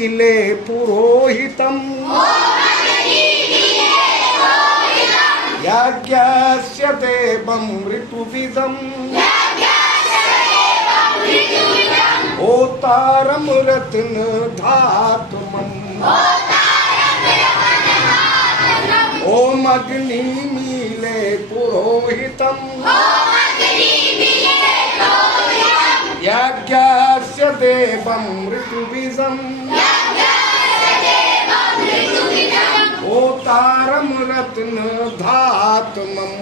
मीले पुरोहितम यज्ञस्य देवं ऋतुविदं होतारं रत्न धातुमम् ओम अग्नि मीले पुरोहितम् यज्ञस्य देवं ऋतुविदं होतारं रत्न धातुमम्।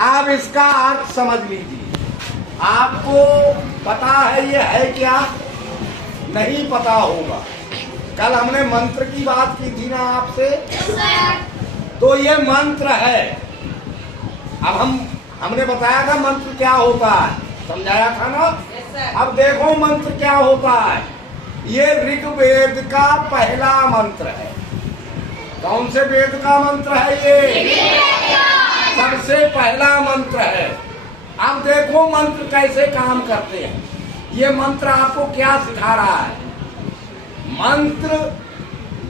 आप इसका अर्थ समझ लीजिए। आपको पता है ये है क्या? नहीं पता होगा। कल हमने मंत्र की बात की थी ना आपसे, तो ये मंत्र है। अब हमने बताया था मंत्र क्या होता है, समझाया था ना। अब देखो मंत्र क्या होता है। ये ऋग्वेद का पहला मंत्र है। कौन से वेद का मंत्र है? ये सबसे पहला मंत्र है। अब देखो मंत्र कैसे काम करते हैं। ये मंत्र आपको क्या सिखा रहा है? मंत्र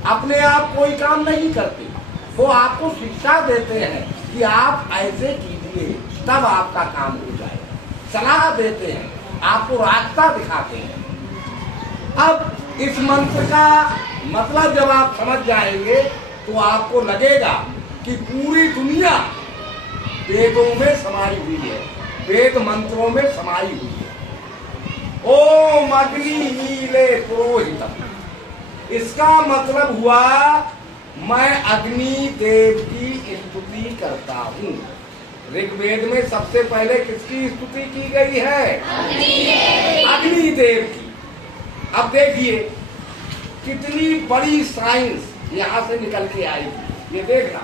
अपने आप कोई काम नहीं करते, वो आपको शिक्षा देते हैं कि आप ऐसे कीजिए तब आपका काम हो जाएगा। सलाह देते हैं, आपको रास्ता दिखाते हैं। अब इस मंत्र का मतलब जब आप समझ जाएंगे तो आपको लगेगा कि पूरी दुनिया वेदों में समाई हुई है, वेद मंत्रों में समाई हुई है। ओम अग्नि मीले पुरोहितम, इसका मतलब हुआ मैं अग्नि देव की स्तुति करता हूँ। ऋग्वेद में सबसे पहले किसकी स्तुति की गई है? अग्नि देव की। अब देखिए कितनी बड़ी साइंस यहाँ से निकल के आई। ये देखना,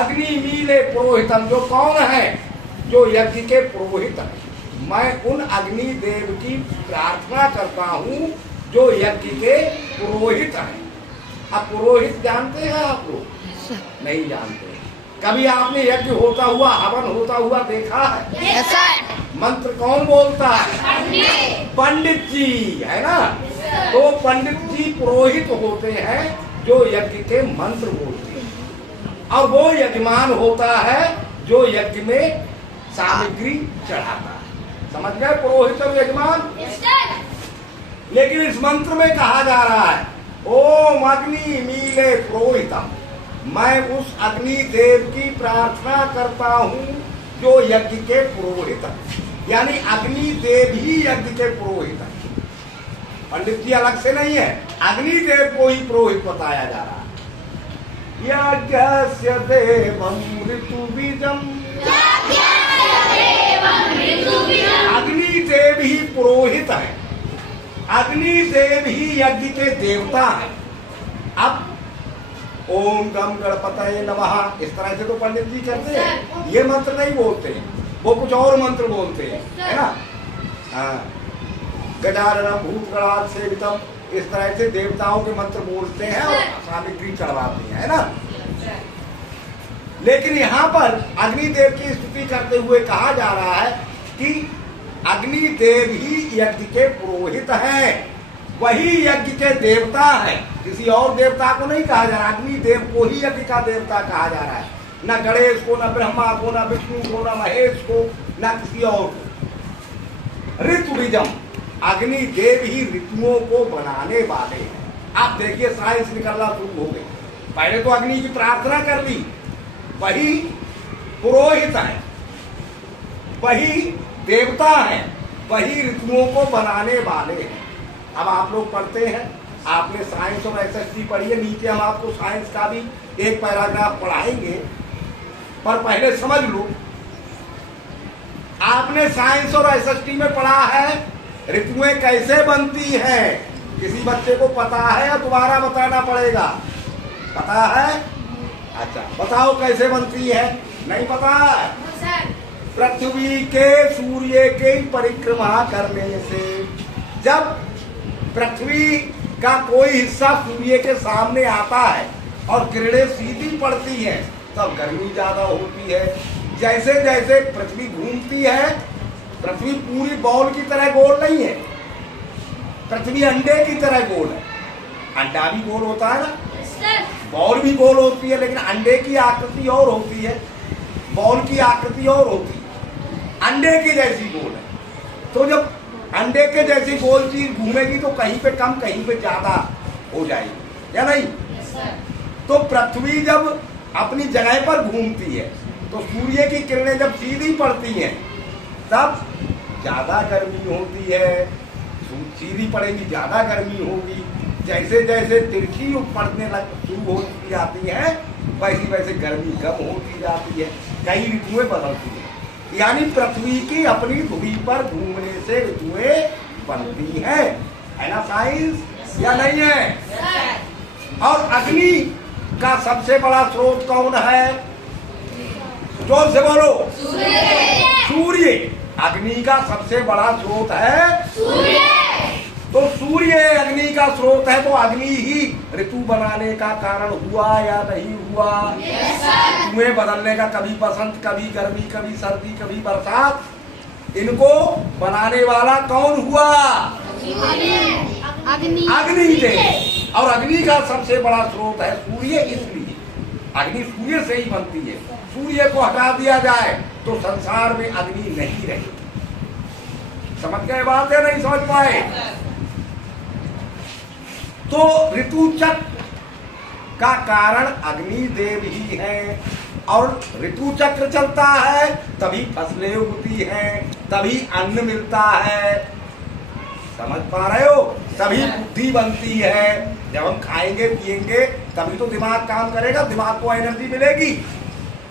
अग्नि मीले पुरोहितम, जो कौन है? जो यज्ञ के पुरोहित है। मैं उन अग्नि देव की प्रार्थना करता हूँ जो यज्ञ के पुरोहित हैं। अब पुरोहित जानते हैं आप लोग? नहीं जानते। कभी आपने यज्ञ होता हुआ, हवन होता हुआ देखा है? मंत्र कौन बोलता है? पंडित जी, है ना। तो पंडित जी पुरोहित होते हैं जो यज्ञ के मंत्र बोलते हैं, और वो यजमान होता है जो यज्ञ में सामग्री चढ़ाता है। समझ गए? पुरोहित और यजमान। लेकिन इस मंत्र में कहा जा रहा है ओम अग्नि मीले पुरोहितम, मैं उस अग्नि देव की प्रार्थना करता हूँ जो यज्ञ के पुरोहित है। यानी अग्नि देव ही यज्ञ के पुरोहित है। पंडित जी अलग से नहीं है, अग्नि देव को ही पुरोहित बताया जा रहा है। यज्ञस्य देवं ऋतुविदं, अग्नि देव ही पुरोहित है, अग्नि देव ही यज्ञ के देवता है। अब ओम गम गणपतये नमः इस तरह से तो पंडित जी करते हैं, ये मंत्र नहीं बोलते हैं, वो कुछ और मंत्र बोलते हैं, है ना। हाँ, गजाननम भूतगणात् सेवितम, इस तरह से देवताओं के मंत्र बोलते हैं और सामग्री चढ़वाते हैं, है ना। लेकिन यहाँ पर अग्निदेव की स्तुति करते हुए कहा जा रहा है कि अग्निदेव ही यज्ञ के पुरोहित है, वही यज्ञ के देवता है। किसी और देवता को नहीं कहा जा रहा, अग्निदेव को ही यज्ञ का देवता कहा जा रहा है। न गणेश को, न ब्रह्मा को, न विष्णु को, न महेश को, न किसी और को। ऋतुविजम, अग्निदेव ही ऋतुओं को बनाने वाले हैं। आप देखिए साइंस निकलना शुरू हो गई। पहले तो अग्नि की प्रार्थना कर ली, वही पुरोहित है, वही देवता है, वही ऋतुओं को बनाने वाले हैं। अब आप लोग पढ़ते हैं, आपने साइंस और एसएसटी पढ़ी है, नीचे हम आपको साइंस का भी एक पैराग्राफ पढ़ाएंगे, पर पहले समझ लो। आपने साइंस और एसएसटी में पढ़ा है ऋतुएं कैसे बनती हैं। किसी बच्चे को पता है या दोबारा बताना पड़ेगा? पता है? अच्छा बताओ कैसे बनती है। नहीं पता? पृथ्वी के सूर्य के परिक्रमा करने से, जब पृथ्वी का कोई हिस्सा सूर्य के सामने आता है और किरणें सीधी पड़ती हैं, तब गर्मी ज्यादा होती है। जैसे जैसे पृथ्वी घूमती है पृथ्वी पूरी बॉल की तरह गोल नहीं है, पृथ्वी अंडे की तरह गोल है। अंडा भी गोल होता है ना, बॉल भी गोल होती है, लेकिन अंडे की आकृति और होती है, बॉल की आकृति और होती है, अंडे की जैसी गोल है। तो जब अंडे के जैसी गोल चीज घूमेगी तो कहीं पे कम कहीं पे ज्यादा हो जाएगी, या नहीं? तो पृथ्वी जब अपनी जगह पर घूमती है तो सूर्य की किरणें जब सीधी पड़ती हैं तब ज्यादा गर्मी होती है, सीधी पड़ेगी ज्यादा गर्मी होगी। जैसे जैसे तिरछी पड़ने शुरू होती जाती है वैसी वैसे गर्मी कम होती जाती है, कई ऋतुएं बदलती हैं। यानी पृथ्वी की अपनी धुरी पर घूमने से ऋतुएं बनती हैं, है ना साइंस, या नहीं है? और अग्नि का सबसे बड़ा स्रोत कौन है? जोर से बोलो। सूर्य। अग्नि का सबसे बड़ा स्रोत है सूर्य। तो सूर्य अग्नि का स्रोत है, तो अग्नि ही ऋतु बनाने का कारण हुआ या नहीं हुआ? ऋतुएं बदलने का, कभी बसंत, कभी गर्मी, कभी सर्दी, कभी बरसात, इनको बनाने वाला कौन हुआ? अग्नि देव। और अग्नि का सबसे बड़ा स्रोत है सूर्य, इसलिए अग्नि सूर्य से ही बनती है। सूर्य को हटा दिया जाए तो संसार में अग्नि नहीं रहेगी। समझ गए बात है? नहीं समझ पाए? तो ऋतु चक्र का कारण अग्नि देव ही है, और ऋतु चक्र चलता है तभी फसलें उगती हैं, तभी अन्न मिलता है। समझ पा रहे हो? तभी बुद्धि बनती है। जब हम खाएंगे पिएंगे तभी तो दिमाग काम करेगा, दिमाग को एनर्जी मिलेगी,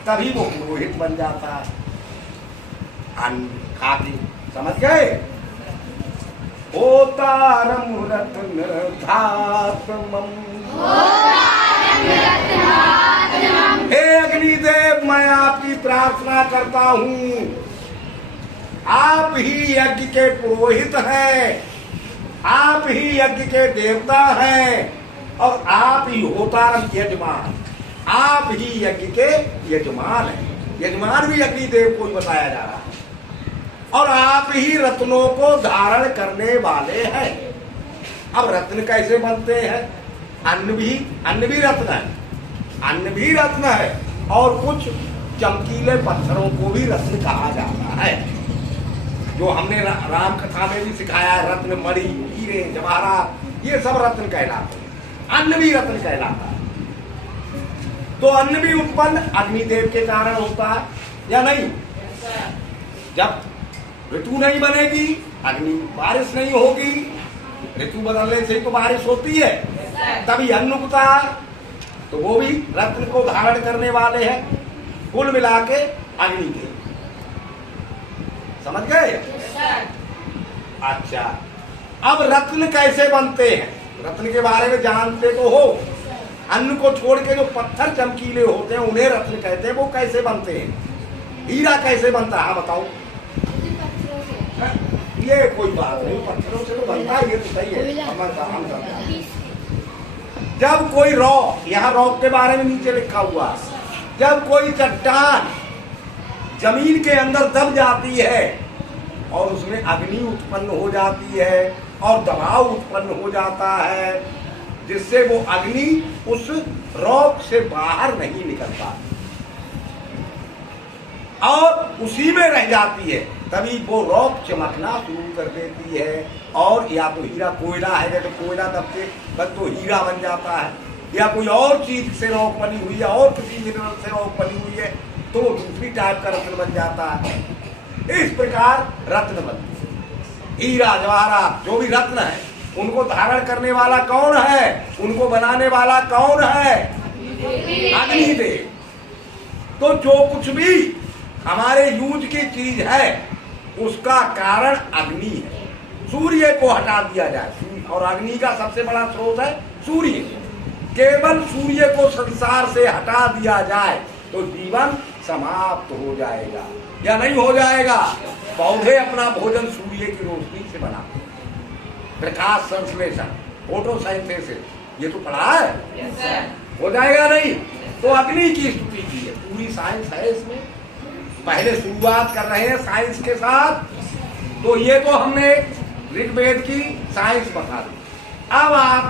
तभी वो पुरोहित बन जाता है अन्न खा के। समझ गए? ओतारम रत्न धातमम, हे अग्निदेव, मैं आपकी प्रार्थना करता हूँ। आप ही यज्ञ के पुरोहित हैं, आप ही यज्ञ के देवता हैं, और आप ही होतारम यजमान, आप ही यज्ञ के यजमान हैं। यजमान भी अग्निदेव को ही बताया जा रहा है। और आप ही रत्नों को धारण करने वाले हैं। अब रत्न कैसे बनते हैं? अन्न भी रत्न है, अन्न भी रत्न है, और कुछ चमकीले पत्थरों को भी रत्न कहा जाता है, जो हमने राम कथा में भी सिखाया है। रत्न, मणि, हीरे, जवाहरात, ये सब रत्न कहलाते हैं। अन्न भी रत्न कहलाता है। तो अन्न भी उत्पन्न अग्निदेव के कारण होता है, या नहीं? जब ऋतु नहीं बनेगी, अग्नि, बारिश नहीं होगी, ऋतु बदलने से ही तो बारिश होती है, तभी अन्न उगता है, तो वो भी रत्न को धारण करने वाले हैं। कुल मिला के अग्निदेव। समझ गए? अच्छा, अब रत्न कैसे बनते हैं? रत्न के बारे में जानते तो हो। अन्न को छोड़ के जो पत्थर चमकीले होते हैं उन्हें रत्न कहते हैं। वो कैसे बनते हैं? हीरा कैसे बनता है बताओ? ये कोई बात नहीं, पत्थरों से तो बनता है, ये तो सही है। जब कोई रॉक, यहाँ रॉक के बारे में नीचे लिखा हुआ, जब कोई चट्टान जमीन के अंदर दब जाती है और उसमें अग्नि उत्पन्न हो जाती है और दबाव उत्पन्न हो जाता है, जिससे वो अग्नि उस रॉक से बाहर नहीं निकलता और उसी में रह जाती है, तभी वो रॉक चमकना शुरू कर देती है। और या तो हीरा, कोयला है, जैसे कोयला दबके बस तो हीरा बन जाता है, या कोई और चीज से रॉक बनी हुई है, और किसी मिनरल से रॉक बनी हुई है, तो दूसरी टाइप का रत्न बन जाता है। इस प्रकार रत्न बनते हैं। हीरा, जवाहरात, जो भी रत्न है, उनको धारण करने वाला कौन है? उनको बनाने वाला कौन है? अग्निदेव। तो जो कुछ भी हमारे यूज की चीज है उसका कारण अग्नि है। सूर्य को हटा दिया जाए, और अग्नि का सबसे बड़ा स्रोत है सूर्य। केवल सूर्य को संसार से हटा दिया जाए तो जीवन समाप्त हो जाएगा, या नहीं हो जाएगा? पौधे अपना भोजन सूर्य की रोशनी से बनाते हैं। प्रकाश संश्लेषण, फोटोसिंथेसिस, ये तो पढ़ा है। हो जाएगा नहीं? तो अग्नि की स्तुति की है, पूरी साइंस है इसमें। पहले शुरुआत कर रहे हैं साइंस के साथ, तो ये तो हमने ऋग्वेद की साइंस बता दी। अब आप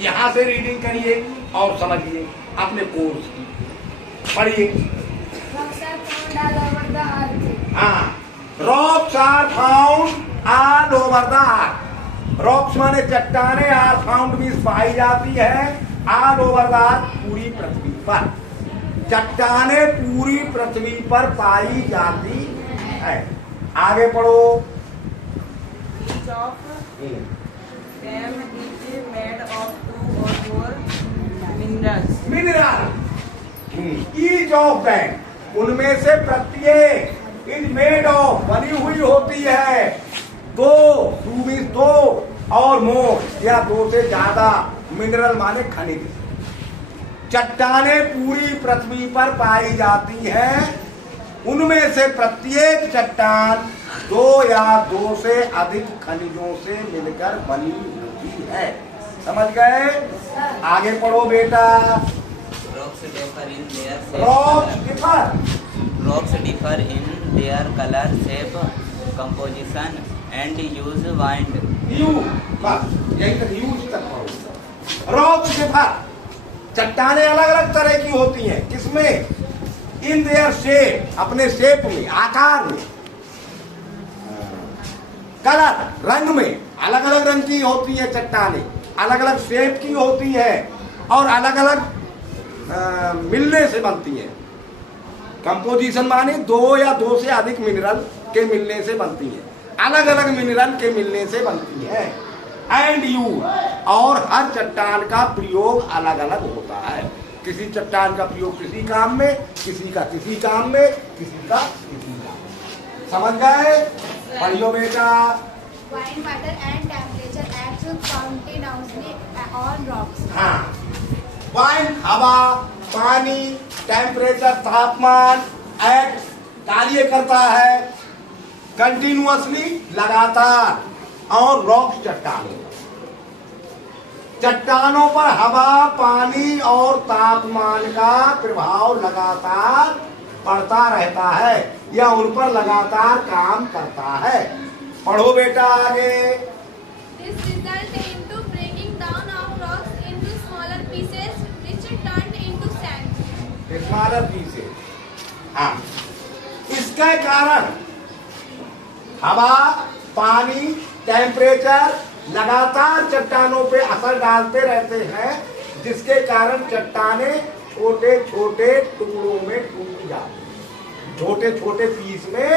यहां से रीडिंग करिए और समझिए अपने कोर्स की, पढ़िए। हाँ, rocks are found all over the earth. Rocks माने चट्टाने, आर फाउंड भी पाई जाती है ऑल ओवर द अर्थ, पूरी पृथ्वी पर। चट्टाने पूरी पृथ्वी पर पाई जाती है। आगे पढ़ो। मिनरल, ईच ऑफ दैम, उनमें से प्रत्येक इज मेड ऑफ, बनी हुई होती है, दो, टू मीन्स दो, और मोर या दो से ज्यादा, मिनरल माने खनिज। चट्टाने पूरी पृथ्वी पर पाई जाती है, उनमें से प्रत्येक चट्टान दो या दो से अधिक खनिजों से मिलकर बनी होती है। समझ गए? आगे पढ़ो बेटा। Rocks differ in their color, shape, composition and use wind. बस यही तक यूज तक पढ़ो। रॉक्स डिफर, चट्टाने अलग अलग तरह की होती हैं। किसमें? इन देयर शेप, अपने शेप में, आकार में। कलर, रंग में, अलग अलग रंग की होती है चट्टाने, अलग अलग शेप की होती है और अलग अलग मिलने से बनती है। कंपोजिशन माने दो या दो से अधिक मिनरल के मिलने से बनती है, अलग अलग मिनरल के मिलने से बनती है। एंड यू, और हर चट्टान का प्रयोग अलग अलग होता है। किसी चट्टान का प्रयोग किसी काम में, किसी का किसी काम में, किसी का किसी काम। समझ गए? पढ़ियो बेटा। Wind, water and temperature acts continuously on rocks. हाँ, वाइंड हवा, पानी, टेम्परेचर तापमान, एक्ट कार्य करता है कंटिन्यूअसली लगातार, और रॉक्स चट्टानों, चट्टानों पर हवा, पानी और तापमान का प्रभाव लगातार पड़ता रहता है या उन पर लगातार काम करता है। पढ़ो बेटा आगे। This result into breaking down of rocks into smaller pieces which turned into sand. Smaller pieces, हाँ, इसके कारण हवा, पानी, टेम्परेचर लगातार चट्टानों पे असर डालते रहते हैं, जिसके कारण चट्टाने छोटे छोटे टुकड़ों में टूट जाती, छोटे छोटे पीस में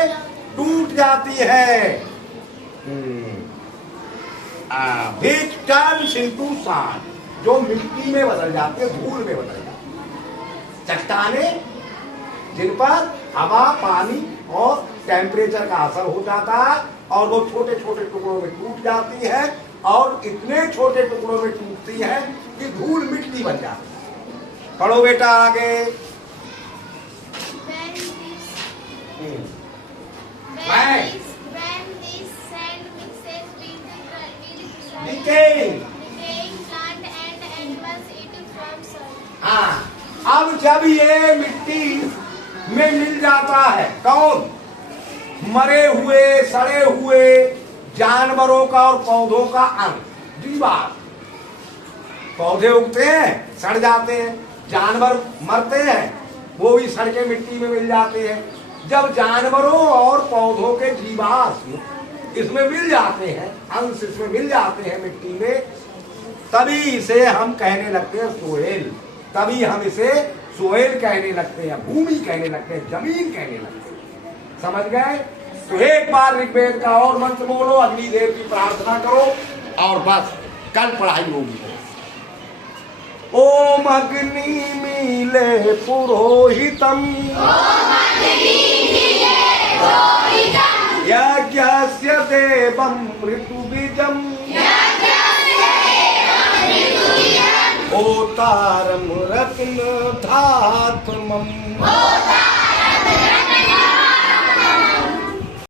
टूट जाती है। Which turns into sand, जो मिट्टी में बदल जाती है, धूल में बदल जाती है। चट्टाने जिन पर हवा, पानी और टेम्परेचर का असर हो जाता है और वो छोटे छोटे टुकड़ों में टूट जाती है, और इतने छोटे टुकड़ों में टूटती है कि धूल मिट्टी बन जाती है। पढ़ो बेटा आगे। When this sand mixes with Decaying plant and animals eat from soil. हाँ, अब जब ये मिट्टी में मिल जाता है, कौन? मरे हुए, सड़े हुए जानवरों का और पौधों का अंग, जीवाश्म। पौधे उगते हैं, सड़ जाते हैं, जानवर मरते हैं, वो भी सड़ के मिट्टी में मिल जाते हैं। जब जानवरों और पौधों के जीवाश्म इसमें मिल जाते हैं, अंश इसमें मिल जाते हैं मिट्टी में, तभी इसे हम कहने लगते हैं सोहेल। तभी हम इसे सोहेल कहने लगते हैं, भूमि कहने लगते हैं, जमीन कहने लगते हैं। समझ गए? तो एक बार ऋग्वेद का और मंत्र बोलो, अग्नि देव की प्रार्थना करो, और बस कल पढ़ाई होगी। ओम अग्नि मीले पुरोहितम यज्ञस्य देवं ऋतुबीजम् ओतारं रत्न धात्मम्